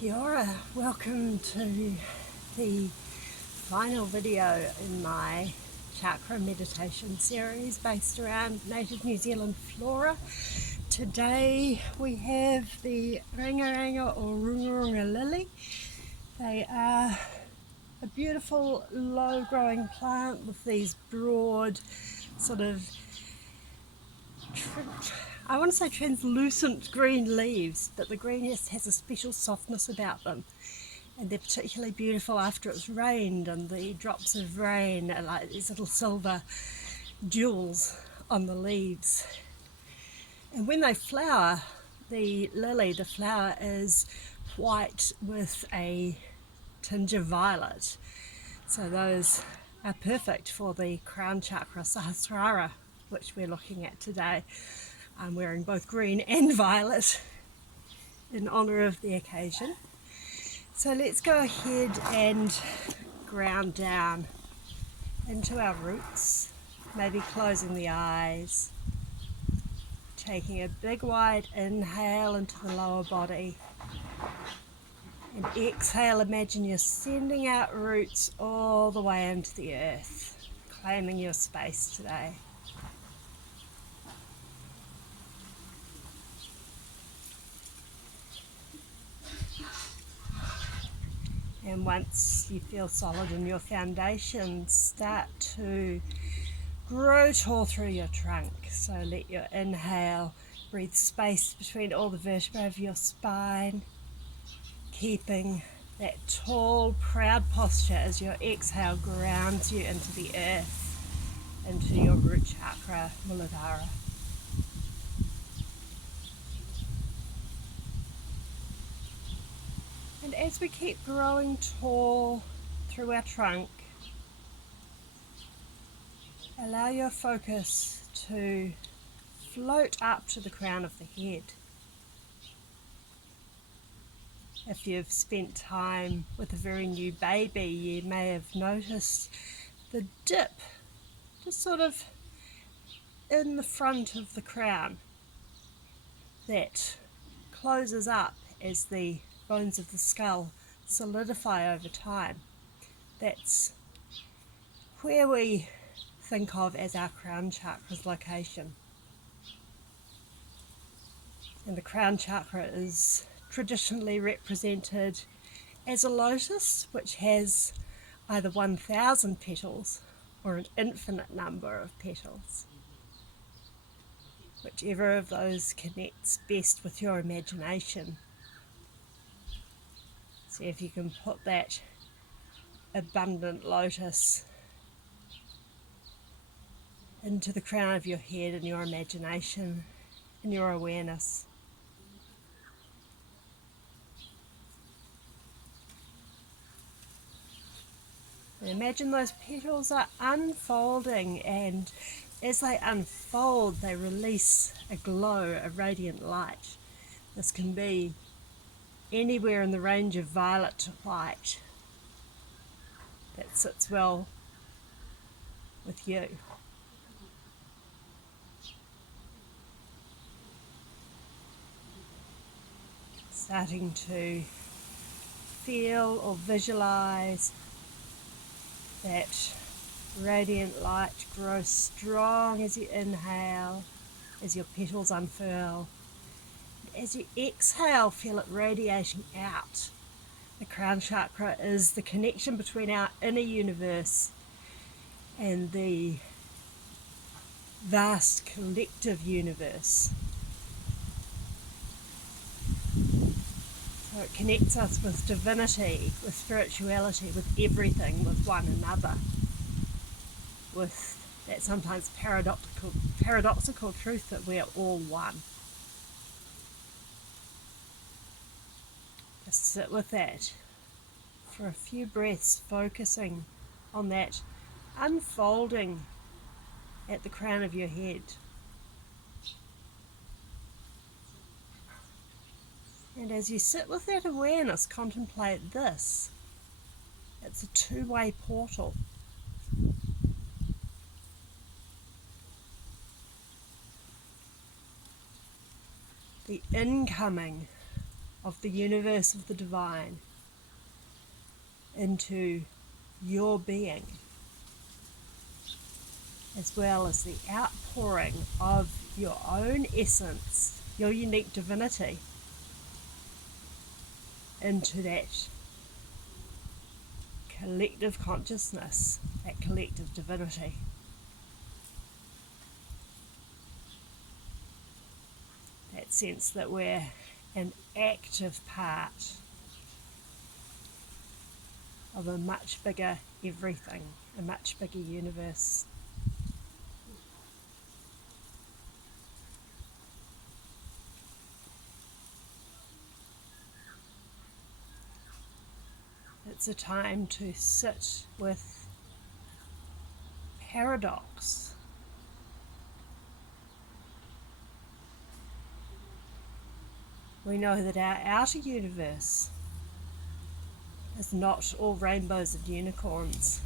Kia ora, welcome to the final video in my chakra meditation series based around native New Zealand flora. Today we have the Renga or Runga lily. They are a beautiful low growing plant with these broad sort of I want to say translucent green leaves, but the greenness has a special softness about them. And they're particularly beautiful after it's rained, and the drops of rain are like these little silver jewels on the leaves. And when they flower, the flower is white with a tinge of violet. So those are perfect for the crown chakra, sahasrara, which we're looking at today. I'm wearing both green and violet in honour of the occasion. So let's go ahead and ground down into our roots, maybe closing the eyes, taking a big wide inhale into the lower body, and exhale, imagine you're sending out roots all the way into the earth, claiming your space today. And once you feel solid in your foundation, start to grow tall through your trunk. So let your inhale breathe space between all the vertebrae of your spine, keeping that tall, proud posture as your exhale grounds you into the earth, into your root chakra, Muladhara. And as we keep growing tall through our trunk, allow your focus to float up to the crown of the head. If you've spent time with a very new baby, you may have noticed the dip just sort of in the front of the crown that closes up as the bones of the skull solidify over time. That's where we think of as our crown chakra's location. And the crown chakra is traditionally represented as a lotus, which has either 1,000 petals or an infinite number of petals. Whichever of those connects best with your imagination. See if you can put that abundant lotus into the crown of your head in your imagination, in your awareness. And imagine those petals are unfolding, and as they unfold, they release a glow, a radiant light. This can be anywhere in the range of violet to white. That sits well with you. Starting to feel or visualize that radiant light grow strong as you inhale, as your petals unfurl. As you exhale, feel it radiating out. The crown chakra is the connection between our inner universe and the vast collective universe. So it connects us with divinity, with spirituality, with everything, with one another, with that sometimes paradoxical truth that we're all one. Just sit with that for a few breaths, focusing on that unfolding at the crown of your head. And as you sit with that awareness, contemplate this. It's a two-way portal. The incoming of the universe of the divine into your being, as well as the outpouring of your own essence, your unique divinity, into that collective consciousness, that collective divinity. That sense that we're an active part of a much bigger everything, a much bigger universe. It's a time to sit with paradox. We know that our outer universe is not all rainbows and unicorns.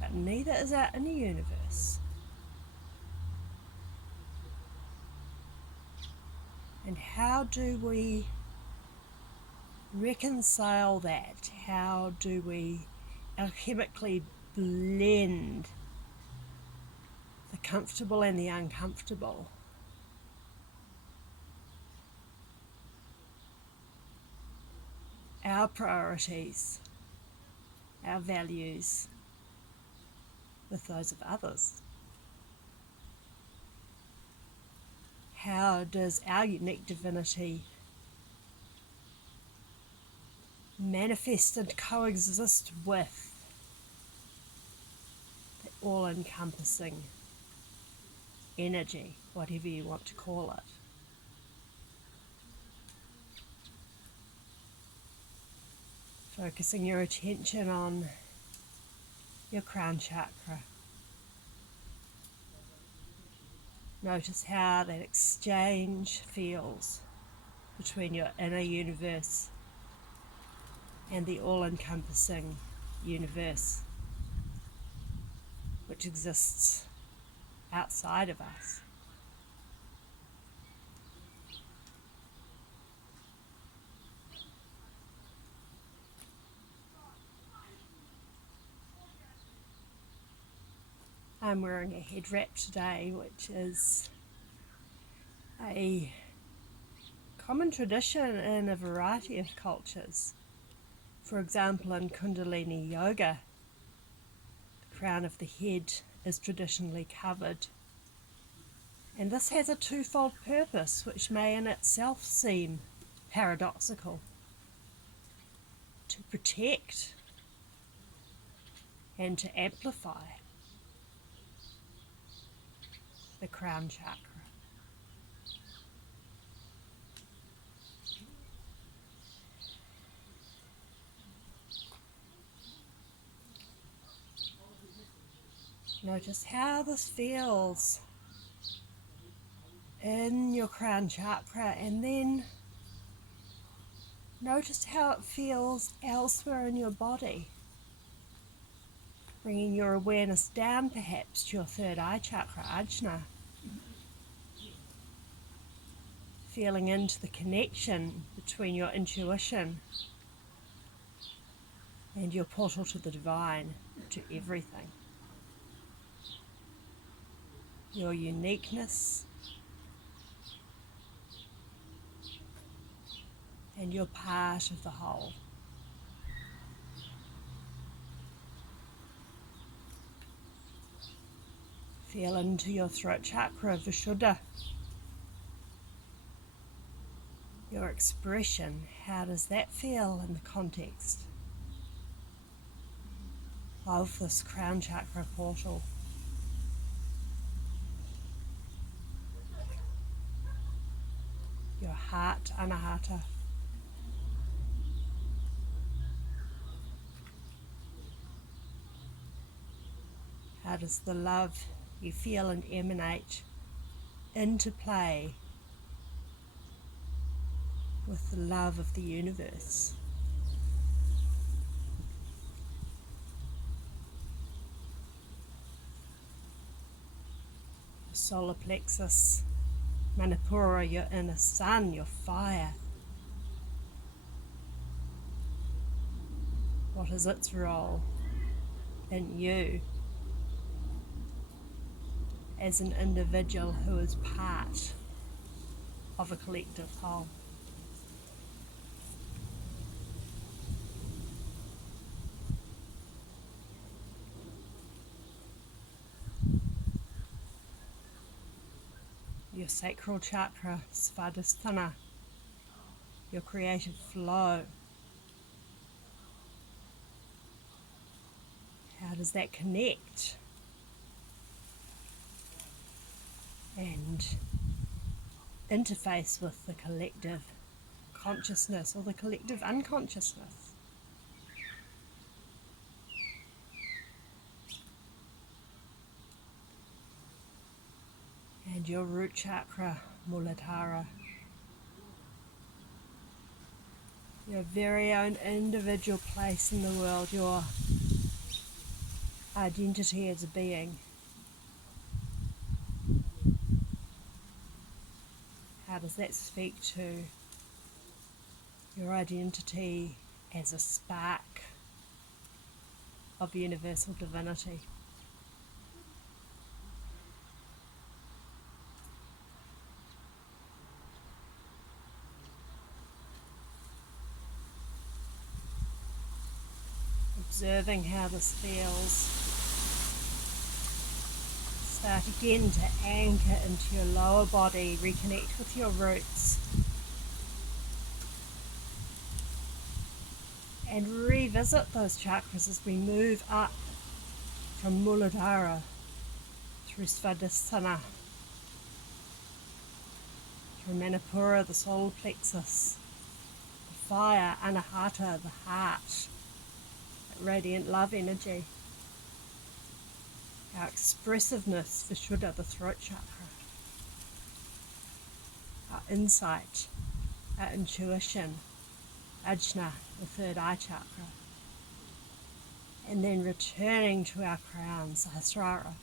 But neither is our inner universe. And how do we reconcile that? How do we alchemically blend the comfortable and the uncomfortable? Our priorities, our values, with those of others. How does our unique divinity manifest and coexist with the all-encompassing energy, whatever you want to call it? Focusing your attention on your crown chakra. Notice how that exchange feels between your inner universe and the all-encompassing universe which exists outside of us. I'm wearing a head wrap today, which is a common tradition in a variety of cultures. For example, in Kundalini Yoga, the crown of the head is traditionally covered. And this has a twofold purpose, which may in itself seem paradoxical: to protect and to amplify the crown chakra. Notice how this feels in your crown chakra, and then notice how it feels elsewhere in your body. Bringing your awareness down perhaps to your third eye chakra, ajna. Feeling into the connection between your intuition and your portal to the divine, to everything. Your uniqueness and you're part of the whole. Feel into your throat chakra, Vishuddha. Your expression, how does that feel in the context of this crown chakra portal? Your heart, Anahata. How does the love you feel and emanate interplay with the love of the universe? solar plexus, Manipura, your inner sun, your fire. What is its role in you as an individual who is part of a collective whole? Your sacral chakra, svadhisthana, your creative flow. How does that connect and interface with the collective consciousness or the collective unconsciousness? And your root chakra, Muladhara, your very own individual place in the world, your identity as a being. How does that speak to your identity as a spark of universal divinity? Observing how this feels. Start again to anchor into your lower body, reconnect with your roots, and revisit those chakras as we move up from Muladhara through Svadhisthana, through Manipura, the solar plexus, the fire, Anahata, the heart, that radiant love energy. Our expressiveness, Vishuddha, the throat chakra. Our insight, our intuition, Ajna, the third eye chakra. And then returning to our crown, sahasrara.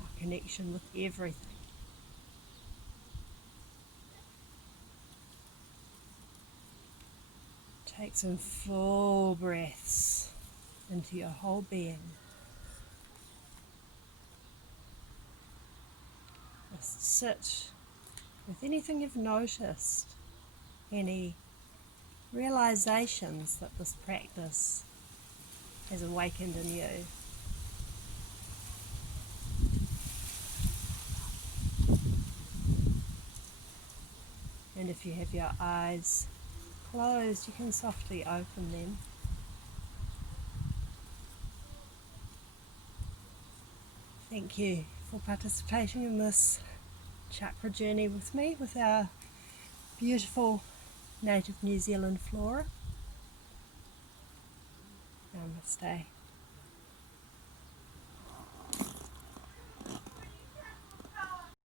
Our connection with everything. Take some full breaths into your whole being. Just sit with anything you've noticed, any realizations that this practice has awakened in you. And if you have your eyes closed, you can softly open them. Thank you for participating in this chakra journey with me, with our beautiful native New Zealand flora. Namaste.